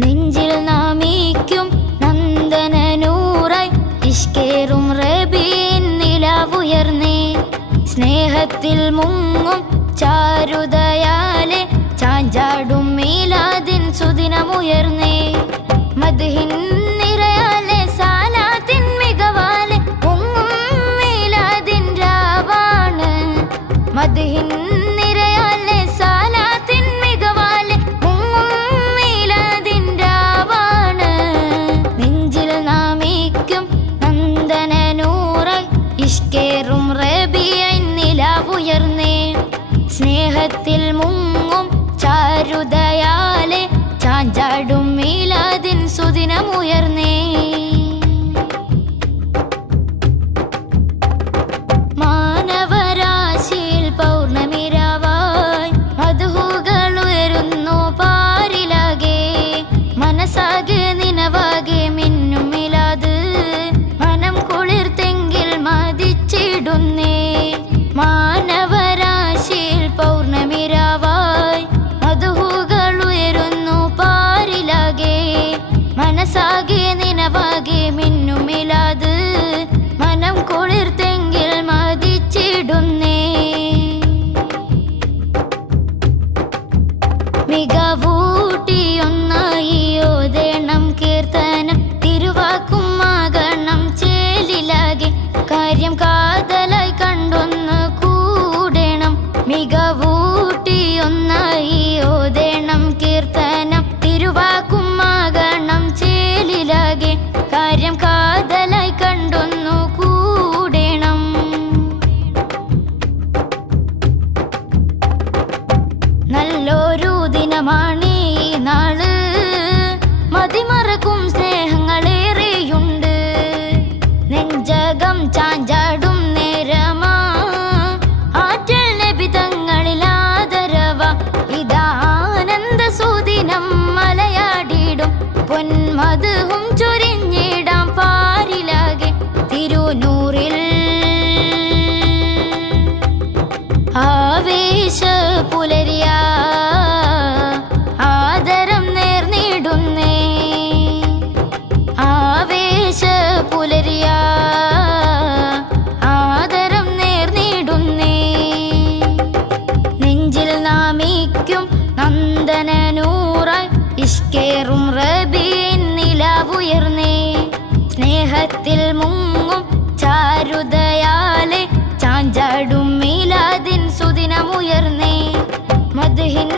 നെഞ്ചിൽ നാമിക്കും നന്ദനനൂറായി ഇഷ്കേറും റബീൻ നിലാവുയർന്നേ. സ്നേഹത്തിൽ മുങ്ങും ചാരുതയാലെ ചാഞ്ചാടും മീലാദിൻ സുദിനമുയർന്നേ. മദ്ഹിൻ നിറയാലെ സാലാത്തിൻ മികവാലെ പൊങ്ങും മീലാദിൻ രാവാണ്. മദ്ഹിൻ നിറയാലെ സാലാത്തിൻ മികവാലെ പൊങ്ങും മീലാദിൻ രാവാണ്. നെഞ്ചിൽ നാമിക്കും നന്ദനനൂറായി ഇഷ്കേറും റബീഇൻ നിലാവുയർന്നേ. സ്നേഹത്തിൽ മുങ്ങും ചാരുതയാലെ ചാഞ്ചാടും മീലാദിൻ സുദിനമുയർന്നേ. മാനവരാശിയിൽ പൗർണമിരാവായി മധുഹുകളുയരുന്നു പാരിലാകെ. മനസ്സാകെ നിനവാകെ മിന്നും മീലാദ് മനം കുളിർത്തെങ്കിൽ മതിച്ചിടുന്നേ. മാനവരാശിയിൽ പൗർണമിരാവായി മധുഹുകളുയരുന്നു പാരിലാകെ. മനസ്സാകെ നിനവാകെ മിന്നും മീലാദ് മനം കുളിർത്തെങ്കിൽ മതിച്ചിടുന്നേ. മികവൂട്ടിയൊന്നായി ഓതേണം കീർത്തനം തിരുവാക്കുമാകണം ചേലിലാകെ. കാര്യം കാതലായി കണ്ടൊന്ന് കൂടണം. മികവൂട്ടിയൊന്നായി ഓതേണം കീർത്തനം തിരുവാക്കുമാകണം ചേലിലാകെ. കാര്യം കാതലായി കണ്ടൊന്നു കൂടണം. നല്ലൊരു ദിനമാണ് ഈ നാള്. മതിമറക്കും സ്നേഹങ്ങളേറെയുണ്ട്. നെഞ്ചകം ചാഞ്ചാടും നേരമാ ആറ്റൽ നബി തങ്ങളിൽ ആദരവ. ഇതാനന്ദ സുദിനം മലയാടിടും പൊന്മധുവും ചൊരിഞ്ഞിടാം പാരിലാകെ. തിരുനൂറിൽ ആവേശ പുലരിയ ആദരം നേർന്നിടുന്നേ. ആവേശ പുലരിയ ആദരം നേർന്നിടുന്നേ. നെഞ്ചിൽ നാമിക്കും നന്ദനനൂറായി ഇഷ്കേറും റബീഇൻ നിലാവുയർന്നേ. സ്നേഹത്തിൽ മുങ്ങും ചാരുതയാലെ ചാഞ്ചാടും മീലാദിൻ സുദിനമുയർന്നേ. മദ്ഹിൻ